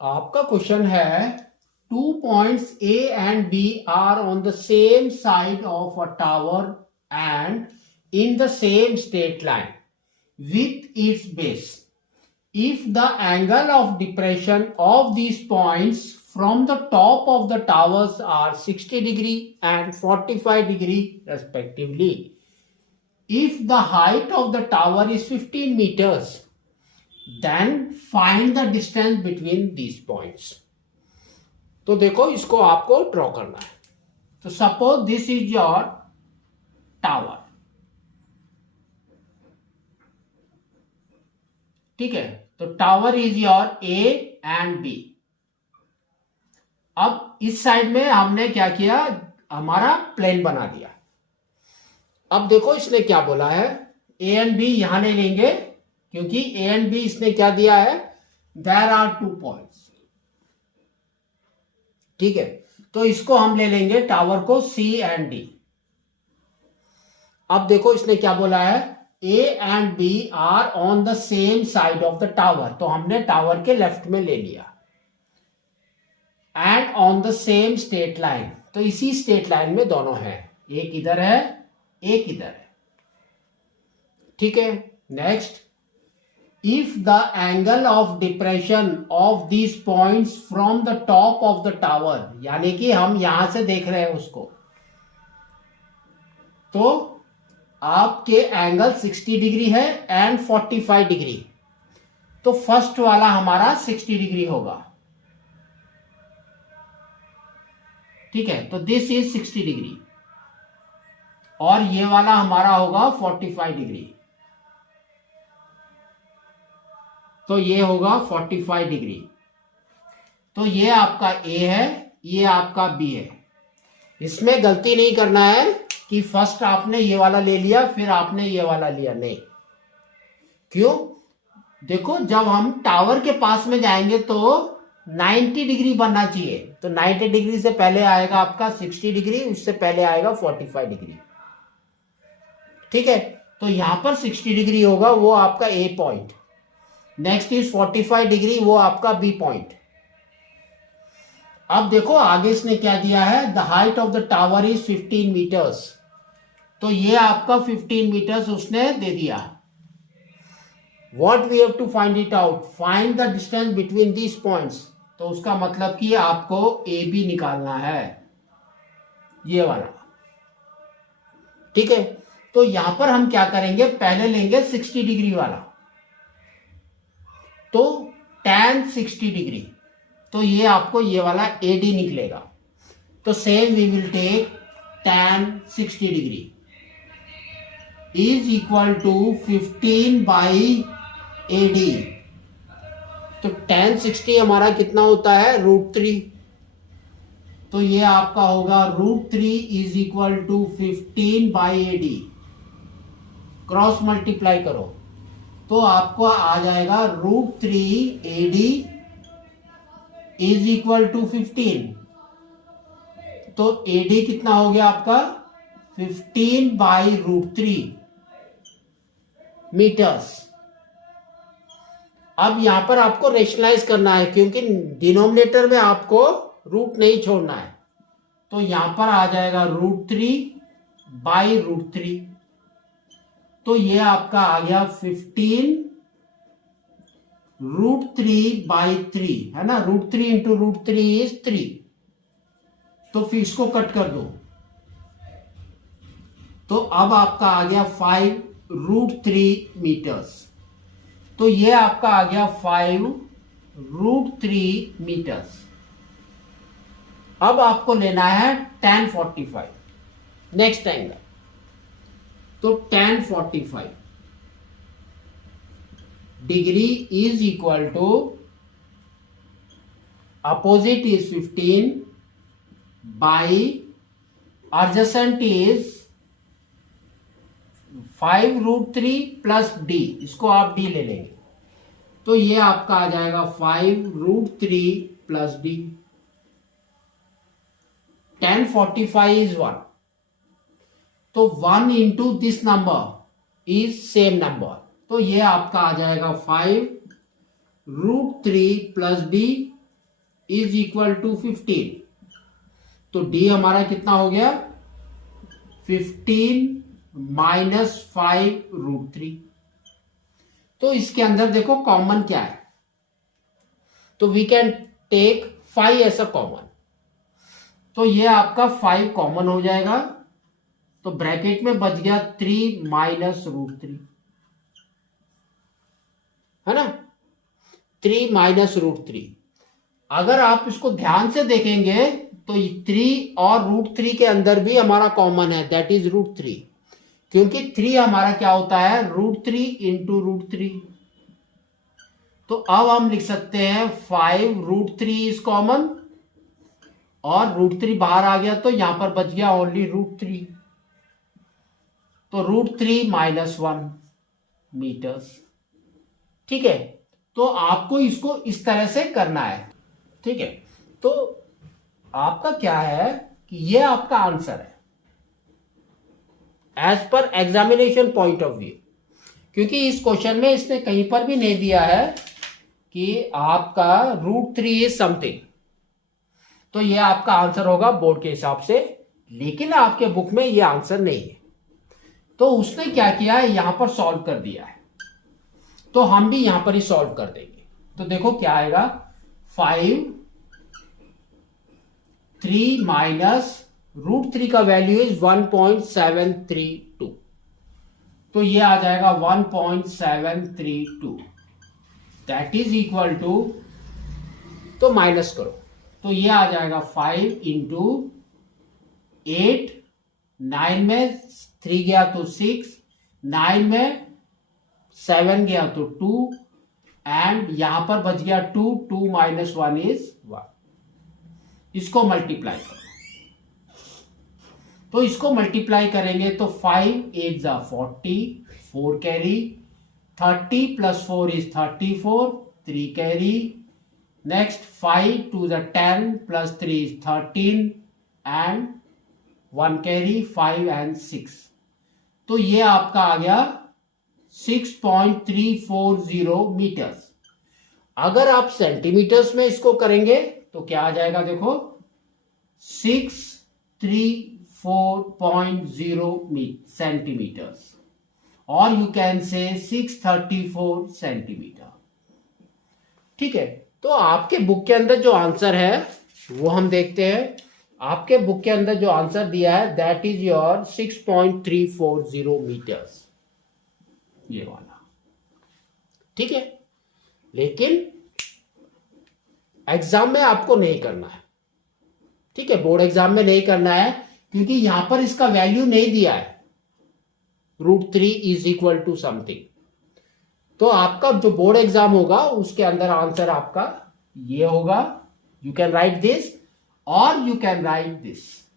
आपका क्वेश्चन है 2 points A and B are on the same side of a tower and in the same straight line with its base. If the angle of depression of these points from the top of the towers are 60 degree and 45 degree respectively, if the height of the tower is 15 meters, then find the distance between these points. तो देखो इसको आपको draw करना है. तो suppose this is your tower. ठीक है, तो tower is your a and b. अब इस साइड में हमने क्या किया, हमारा प्लेन बना दिया. अब देखो इसने क्या बोला है, ए एंड बी यहां नहीं लेंगे क्योंकि ए एंड बी इसने क्या दिया है, देयर आर 2 पॉइंट्स. ठीक है, तो इसको हम ले लेंगे टावर को सी एंड डी. अब देखो इसने क्या बोला है, a and b are on the same side of the tower. तो हमने टावर के लेफ्ट में ले लिया. And on the same straight line, तो इसी स्ट्रेट लाइन में दोनों हैं, एक इधर है एक इधर है. ठीक है, next. If the angle of depression of these points from the top of the tower, यानी कि हम यहां से देख रहे हैं उसको, तो आपके एंगल 60 डिग्री है एंड 45 डिग्री. तो फर्स्ट वाला हमारा 60 डिग्री होगा. ठीक है, तो दिस इज 60 डिग्री और ये वाला हमारा होगा 45 डिग्री. तो ये होगा 45 डिग्री. तो ये आपका ए है, ये आपका बी है. इसमें गलती नहीं करना है कि फर्स्ट आपने ये वाला ले लिया फिर आपने ये वाला लिया, नहीं. क्यों, देखो जब हम टावर के पास में जाएंगे तो 90 डिग्री बनना चाहिए. तो 90 डिग्री से पहले आएगा आपका 60 डिग्री, उससे पहले आएगा 45 डिग्री. ठीक है, तो यहां पर 60 डिग्री होगा, वो आपका ए पॉइंट. नेक्स्ट इज 45 डिग्री, वो आपका बी पॉइंट. अब देखो आगे इसने क्या दिया है, the height of the tower is 15 metres. तो ये आपका 15 मीटर्स उसने दे दिया. What we have to find it out, find the distance between these points. तो उसका मतलब कि आपको ए बी निकालना है, ये वाला. ठीक है, तो यहां पर हम क्या करेंगे, पहले लेंगे 60 डिग्री वाला. तो tan 60 डिग्री, तो ये आपको ये वाला AD निकलेगा. तो same we will take tan 60 degree is equal to 15 by AD. तो tan 60 हमारा कितना होता है, √3. तो ये आपका होगा √3 is equal to 15 by AD. Cross multiply करो तो आपको आ जाएगा √3 AD इज इक्वल टू 15. तो AD कितना हो गया आपका, 15 बाई √3 मीटर्स. अब यहां पर आपको रेशनलाइज करना है क्योंकि डिनोमिनेटर में आपको रूट नहीं छोड़ना है. तो यहां पर आ जाएगा √3 बाई √3. तो ये आपका आ गया 15 √3 बाई 3, है ना. √3 इंटू √3 इज 3. तो फिर इसको कट कर दो. तो अब आपका आ गया 5 √3 मीटर्स. तो ये आपका आ गया 5 √3 मीटर्स. अब आपको लेना है tan 45, नेक्स्ट एंगल. तो tan 45 degree is equal to, opposite is 15 by adjacent is 5 √3 plus d. इसको आप डी ले लेंगे. तो ये आपका आ जाएगा 5 √3 प्लस डी. tan 45 is 1. तो 1 into this number is same number. तो ये आपका आ जाएगा 5 √3 plus d is equal to 15। तो डी हमारा कितना हो गया 15 माइनस 5√3। तो इसके अंदर देखो कॉमन क्या है, तो we can take 5 as a common. तो ये आपका 5 कॉमन हो जाएगा, तो ब्रैकेट में बच गया 3 माइनस √3, है ना, 3 माइनस √3। अगर आप इसको ध्यान से देखेंगे तो 3 और √3 के अंदर भी हमारा कॉमन है, दैट इज √3, क्योंकि 3 हमारा क्या होता है √3 इंटू √3। तो अब हम लिख सकते हैं 5√3 इज कॉमन, और √3 बाहर आ गया तो यहां पर बच गया ओनली √3। तो √3 माइनस 1 मीटर्स। ठीक है, तो आपको इसको इस तरह से करना है। ठीक है, तो आपका क्या है कि ये आपका आंसर है as per examination point of view, क्योंकि इस क्वेश्चन में इसने कहीं पर भी नहीं दिया है कि आपका √3 इज समथिंग। तो ये आपका आंसर होगा बोर्ड के हिसाब से, लेकिन आपके बुक में ये आंसर नहीं है। तो उसने क्या किया है, यहां पर सॉल्व कर दिया है, तो हम भी यहां पर ही सॉल्व कर देंगे। तो देखो क्या आएगा, 3 माइनस √3 का वैल्यू इज 1.732, तो ये आ जाएगा 1.732, दैट इज इक्वल टू, तो माइनस करो तो ये आ जाएगा 5 इंटू 8, 9 में 3 गया तो 6, 9 में 7 गया तो 2, एंड यहां पर बच गया 2, 2 माइनस 1 इज 1। इसको मल्टीप्लाई करो, तो इसको मल्टीप्लाई करेंगे तो 5 8 जा 40, 4 carry, 30 plus 4 is 34, 3 carry, next 5 2 जा 10 plus 3 is 13 and 1 carry, 5 and 6। तो ये आपका आ गया 6.340 मीटर्स। अगर आप सेंटीमीटर्स में इसको करेंगे तो क्या आ जाएगा, देखो 634.0 सेंटीमीटर्स, और यू कैन से 634 सेंटीमीटर। ठीक है, तो आपके बुक के अंदर जो आंसर है वो हम देखते हैं। आपके बुक के अंदर जो आंसर दिया है दैट इज योर 6.340 मीटर्स, ये वाला। ठीक है, लेकिन एग्जाम में आपको नहीं करना है। ठीक है, बोर्ड एग्जाम में नहीं करना है, क्योंकि यहां पर इसका वैल्यू नहीं दिया है, √3 इज इक्वल टू समथिंग। तो आपका जो बोर्ड एग्जाम होगा उसके अंदर आंसर आपका ये होगा, यू कैन राइट दिस और यू कैन राइट दिस।